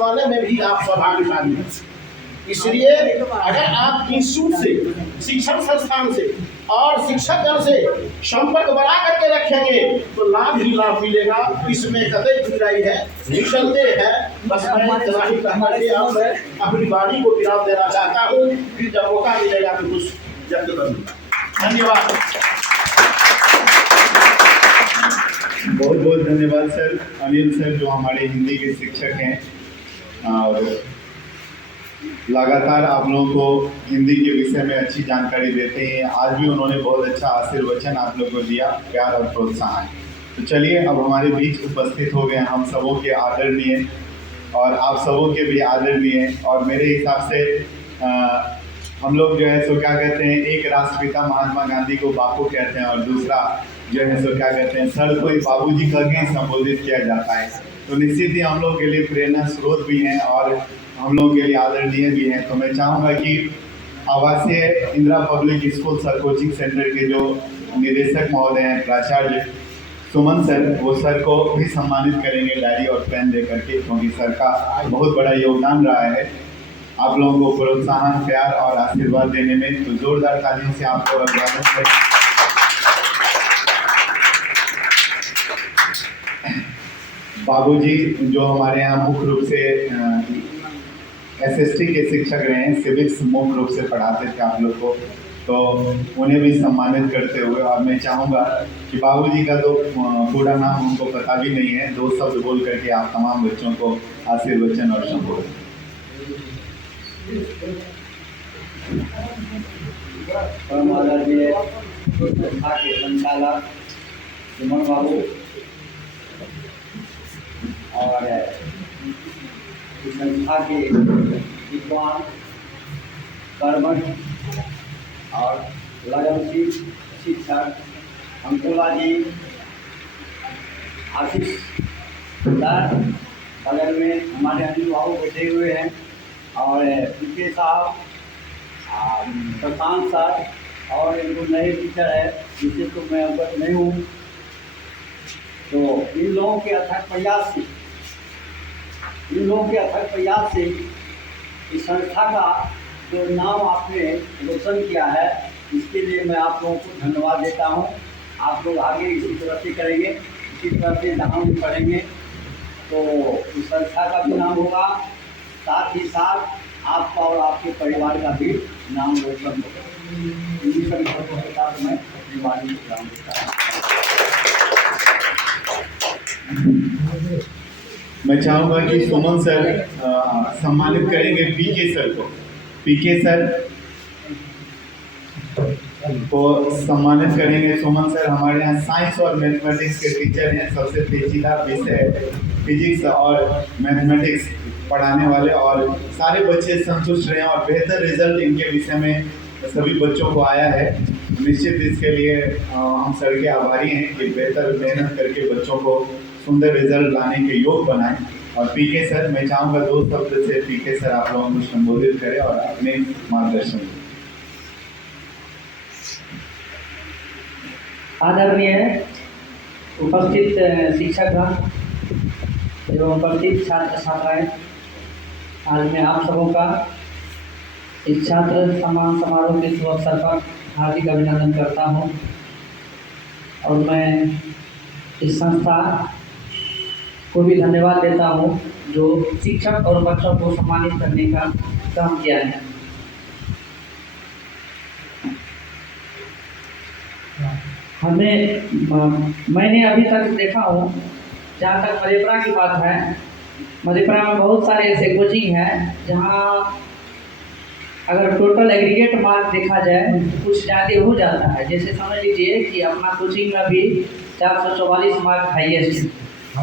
दिलवाने में भी आप सौभाग्यशाली हैं। इसलिए अगर आप इंस्टीट्यूट से, शिक्षण संस्थान से और शिक्षकगण से संपर्क बना करके रखेंगे तो लाभ ही लाभ मिलेगा, इसमें कतई जुड़ाई है, निसंदेह है। बस मैं इतना ही कहना के अब मैं अपनी वाणी को विराम देना चाहता हूँ, फिर जब मौका मिलेगा तो कुछ व्यक्त करूँगा। धन्यवाद। बहुत बहुत धन्यवाद सर, अनिल सर जो हमारे हिंदी के शिक्षक हैं और लगातार आप लोगों को हिंदी के विषय में अच्छी जानकारी देते हैं। आज भी उन्होंने बहुत अच्छा आशीर्वचन आप लोगों को दिया, प्यार और प्रोत्साहन। तो चलिए अब हमारे बीच उपस्थित हो गए हम सबों के आदरणीय और आप सबों के भी आदरणीय, और मेरे हिसाब से हम लोग जो है सो क्या कहते हैं, एक राष्ट्रपिता महात्मा गांधी को बापू कहते हैं और दूसरा जो है सो क्या कहते हैं, सर को बाबूजी कह के संबोधित किया जाता है। तो निश्चित ही हम लोग के लिए प्रेरणा स्रोत भी हैं और हम लोगों के लिए आदरणीय भी हैं। तो मैं चाहूँगा कि आवासीय Indira public school sir coaching centre के जो निदेशक महोदय हैं प्राचार्य सुमन सर, वो सर को भी सम्मानित करेंगे डायरी और पेन दे करके, क्योंकि सर का बहुत बड़ा योगदान रहा है आप लोगों को प्रोत्साहन, प्यार और आशीर्वाद देने में। तो जोरदार तालियों से आपको अभिवादन करें। बाबूजी जो हमारे यहाँ मुख्य रूप से एसएसटी के शिक्षक रहे हैं, सिविक्स मुख्य रूप से पढ़ाते थे आप लोग को, तो उन्हें भी सम्मानित करते हुए, और मैं चाहूँगा कि बाबूजी का तो पूरा नाम उनको पता भी नहीं है, 2 शब्द बोल करके आप तमाम बच्चों को आशीर्वचन और संबोधन। संस्था के संचालक सुमन बाबू और इस संस्था के विद्वान, कर्मठ और लगनशील शिक्षक अंकुला जी, आशीष सर, बगल में हमारे अनिल बाबू बैठे हुए हैं, और पीके साहब, प्रशांत सर, और इनको नए टीचर है जिसे तो मैं अवगत नहीं हूँ। तो इन लोगों के अथक प्रयास से इस संस्था का जो नाम आपने रोशन किया है, इसके लिए मैं आप लोगों को धन्यवाद देता हूँ। आप लोग आगे इसी तरह से करेंगे, इसी तरह से नाम भी पढ़ेंगे तो इस संस्था का भी नाम होगा, साथ ही साथ आपका और आपके परिवार का भी नाम रोशन होगा। इन्हीं सभी बातों के साथ मैं अपनी वाणी को विराम देता हूँ। मैं चाहूँगा कि सुमन सर सम्मानित करेंगे पीके सर को। पीके सर को सम्मानित करेंगे। सुमन सर हमारे यहाँ साइंस और मैथमेटिक्स के टीचर हैं, सबसे पेचीदा विषय फिजिक्स और मैथमेटिक्स पढ़ाने वाले, और सारे बच्चे संतुष्ट रहे और बेहतर रिजल्ट इनके विषय में सभी बच्चों को आया है। निश्चित इसके लिए हम सर के आभारी हैं कि बेहतर मेहनत करके बच्चों को सुंदर रिजल्ट लाने के योग बनाएं। और पीके सर, मैं चाहूँगा 2 शब्द से पीके सर आप लोगों को संबोधित करें और अपने मार्गदर्शन दें। आदरणीय उपस्थित शिक्षकगण एवं उपस्थित छात्र छात्राएं, आज मैं आप सबों का इस छात्र सम्मान समारोह के शुभ अवसर पर हार्दिक अभिनंदन करता हूं, और मैं इस संस्था को भी धन्यवाद देता हूं जो शिक्षक और बच्चों को सम्मानित करने का काम किया है। मैंने अभी तक देखा हूँ, जहाँ तक मधेपुरा की बात है, मधेपुरा में बहुत सारे ऐसे कोचिंग हैं जहाँ अगर टोटल एग्रीगेट मार्क देखा जाए कुछ ज़्यादा हो जाता है। जैसे समझ लीजिए कि अपना कोचिंग में भी 444 मार्क हाईएस्ट है।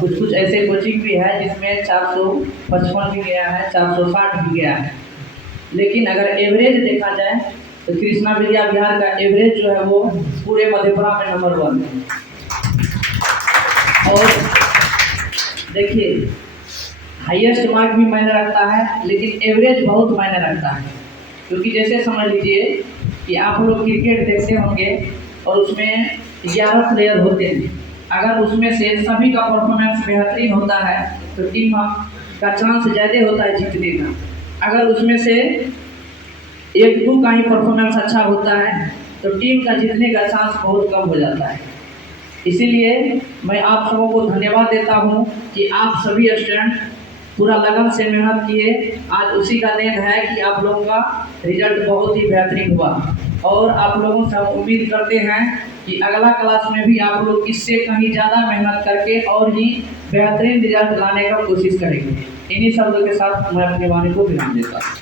कुछ ऐसे कोचिंग भी है जिसमें 455 भी गया है, 460 भी गया है। लेकिन अगर एवरेज देखा जाए तो कृष्णा विद्या विहार का एवरेज जो है वो पूरे मधेपुरा में नंबर 1 है। और देखिए, हाईएस्ट मार्क भी मायने रखता है, लेकिन एवरेज बहुत मायने रखता है। क्योंकि जैसे समझ लीजिए कि आप लोग क्रिकेट देखते होंगे और उसमें 11 प्लेयर होते हैं। अगर उसमें से सभी का परफॉर्मेंस बेहतरीन होता है तो टीम का चांस ज़्यादा होता है जीतने का। अगर उसमें से एक दो का ही परफॉर्मेंस अच्छा होता है तो टीम का जीतने का चांस बहुत कम हो जाता है। इसीलिए मैं आप सबों को धन्यवाद देता हूं कि आप सभी स्टूडेंट पूरा लगन से मेहनत किए। आज उसी का देन है कि आप लोगों का रिजल्ट बहुत ही बेहतरीन हुआ और आप लोगों से हम उम्मीद करते हैं कि अगला क्लास में भी आप लोग इससे कहीं ज़्यादा मेहनत करके और ही बेहतरीन रिजल्ट लाने का कोशिश करेंगे। इन्हीं शब्दों के साथ मैं अपनी वाणी को विराम देता हूँ।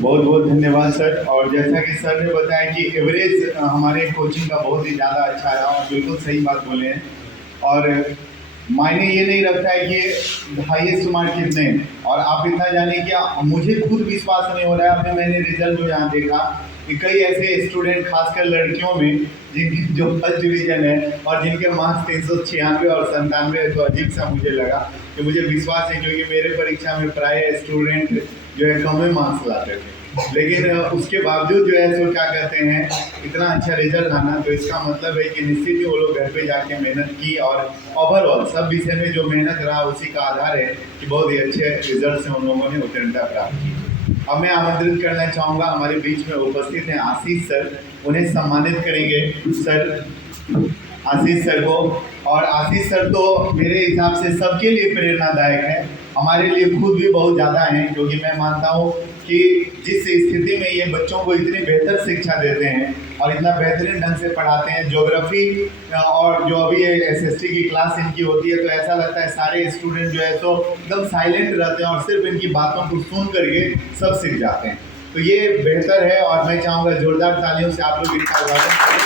बहुत बहुत धन्यवाद सर। और जैसा कि सर ने बताया कि एवरेज हमारे कोचिंग का बहुत ही ज़्यादा अच्छा रहा और बिल्कुल सही बात बोले हैं। और मायने ये नहीं रखता है कि हाईएस्ट मार्क कितने हैं। और आप इतना जानिए कि मुझे खुद विश्वास नहीं हो रहा है। अभी मैंने रिजल्ट जो यहाँ देखा कि कई ऐसे स्टूडेंट खासकर लड़कियों में जिनकी जो फर्स्ट डिवीजन है और जिनके मार्क्स 396 और 97 है, तो अजीब सा मुझे लगा कि मुझे विश्वास है क्योंकि मेरे परीक्षा में प्राय स्टूडेंट जो है कम ही मार्क्स लाते थे। लेकिन उसके बावजूद जो है सो क्या कहते हैं इतना अच्छा रिजल्ट लाना, तो इसका मतलब है कि निश्चित ही वो लोग घर पे जाके मेहनत की और ओवरऑल सब विषय में जो मेहनत रहा उसी का आधार है कि बहुत ही अच्छे रिजल्ट से उन लोगों ने उत्तीर्णता प्राप्त की। अब मैं आमंत्रित करना चाहूँगा, हमारे बीच में उपस्थित हैं आशीष सर, उन्हें सम्मानित करेंगे सर, आशीष सर को। और आशीष सर तो मेरे हिसाब से सबके लिए प्रेरणादायक है, हमारे लिए खुद भी बहुत ज़्यादा हैं, क्योंकि मैं मानता हूँ कि जिस स्थिति में ये बच्चों को इतनी बेहतर शिक्षा देते हैं और इतना बेहतरीन ढंग से पढ़ाते हैं। ज्योग्राफी और जो अभी एसएसटी की क्लास इनकी होती है तो ऐसा लगता है सारे स्टूडेंट जो है तो एकदम साइलेंट रहते हैं और सिर्फ इनकी बातों को सुन करके सब सीख जाते हैं। तो ये बेहतर है और मैं चाहूँगा जोरदार तालियों से आप लोग इनका स्वागत करें,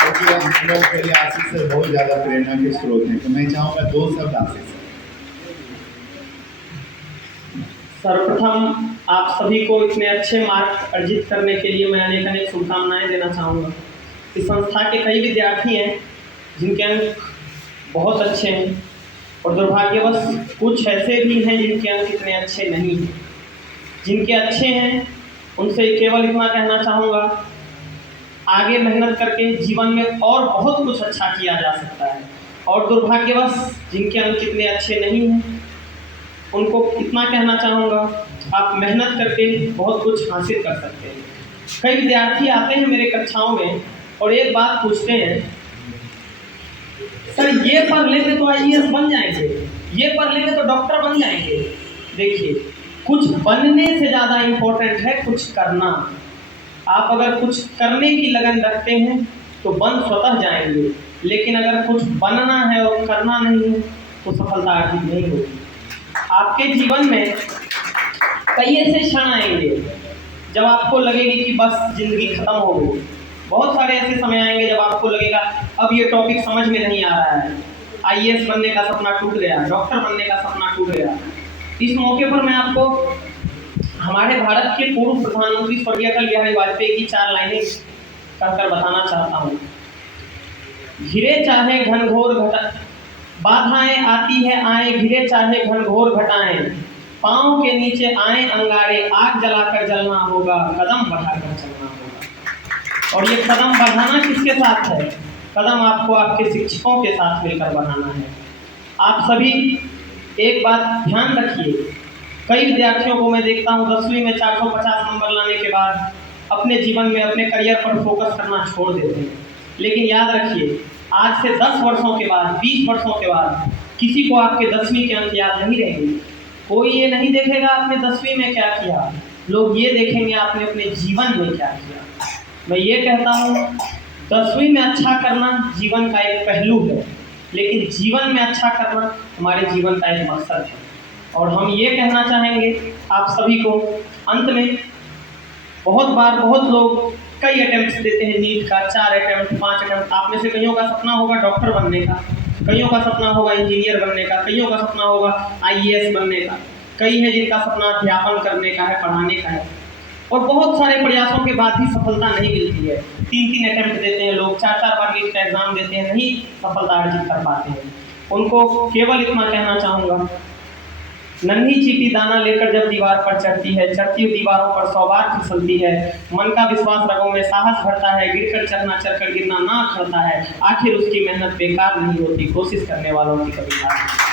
क्योंकि हम लोगों के लिए आशीष सर बहुत ज़्यादा प्रेरणा के स्रोत हैं। तो मैं चाहूँगा 2 शब्द आशीष सर। सर्वप्रथम आप सभी को इतने अच्छे मार्क्स अर्जित करने के लिए मैं अनेक अनेक शुभकामनाएं देना चाहूँगा। इस संस्था के कई विद्यार्थी हैं जिनके अंक बहुत अच्छे हैं और दुर्भाग्यवश कुछ ऐसे भी हैं जिनके अंक इतने अच्छे नहीं हैं। जिनके अच्छे हैं उनसे केवल इतना कहना चाहूँगा, आगे मेहनत करके जीवन में और बहुत कुछ अच्छा किया जा सकता है। और दुर्भाग्यवश जिनके अंक इतने अच्छे नहीं हैं उनको इतना कहना चाहूँगा, आप मेहनत करके बहुत कुछ हासिल कर सकते हैं। कई विद्यार्थी आते हैं मेरे कक्षाओं में और एक बात पूछते हैं, सर ये पढ़ लेंगे तो आईएएस बन जाएंगे, ये पढ़ लेंगे तो डॉक्टर बन जाएंगे। देखिए, कुछ बनने से ज़्यादा इम्पोर्टेंट है कुछ करना। आप अगर कुछ करने की लगन रखते हैं तो बन स्वतः जाएंगे, लेकिन अगर कुछ बनना है और करना नहीं है तो सफलता अर्जित नहीं होगी। आपके जीवन में कई ऐसे क्षण आएंगे जब आपको लगेगी कि बस ज़िंदगी ख़त्म हो गई। बहुत सारे ऐसे समय आएंगे जब आपको लगेगा अब ये टॉपिक समझ में नहीं आ रहा है, आईएएस बनने का सपना टूट गया, डॉक्टर बनने का सपना टूट गया। इस मौके पर मैं आपको हमारे भारत के पूर्व प्रधानमंत्री स्वर्गीय अटल बिहारी वाजपेयी की 4 लाइनें कहकर बताना चाहता हूँ। घिरे चाहे घनघोर घटा, बाधाएं आती है आए, घिरे चाहे घनघोर घटाएं, पाँव के नीचे आए अंगारे, आग जलाकर जलना होगा, कदम बढ़ाकर चलना होगा। और ये कदम बढ़ाना किसके साथ है? कदम आपको आपके शिक्षकों के साथ मिलकर बढ़ाना है। आप सभी एक बात ध्यान रखिए, कई विद्यार्थियों को मैं देखता हूँ 10वीं में 450 नंबर लाने के बाद अपने जीवन में अपने करियर पर फोकस करना छोड़ देते हैं। लेकिन याद रखिए, आज से 10 वर्षों के बाद, 20 वर्षों के बाद किसी को आपके 10वीं के अंक याद नहीं रहेंगे। कोई ये नहीं देखेगा आपने 10वीं में क्या किया, लोग ये देखेंगे आपने अपने जीवन में क्या किया। मैं ये कहता हूँ 10वीं में अच्छा करना जीवन का एक पहलू है, लेकिन जीवन में अच्छा करना हमारे जीवन का एक मकसद है। और हम ये कहना चाहेंगे आप सभी को अंत में, बहुत बार बहुत लोग कई अटेम्प्ट्स देते हैं, नीट का 4 अटेम्प्ट 5 अटेम्प्ट। आप में से कईयों का सपना होगा डॉक्टर बनने का, कईयों का सपना होगा इंजीनियर बनने का, कईयों का सपना होगा आईएएस बनने का, कई हैं जिनका सपना अध्यापन करने का है, पढ़ाने का है। और बहुत सारे प्रयासों के बाद भी सफलता नहीं मिलती है। 3-3 अटेम्प्ट देते हैं लोग, 4-4 बार नीट का एग्ज़ाम देते हैं, नहीं सफलता अर्जित कर पाते हैं। उनको केवल इतना कहना चाहूँगा, नन्ही चींटी दाना लेकर जब दीवार पर चढ़ती है, चढ़ती हुई दीवारों पर 100 बार फिसलती है। मन का विश्वास रगों में साहस भरता है, गिरकर चढ़ना चढ़कर गिरना ना अखरता है। आखिर उसकी मेहनत बेकार नहीं होती, कोशिश करने वालों की कभी हार नहीं।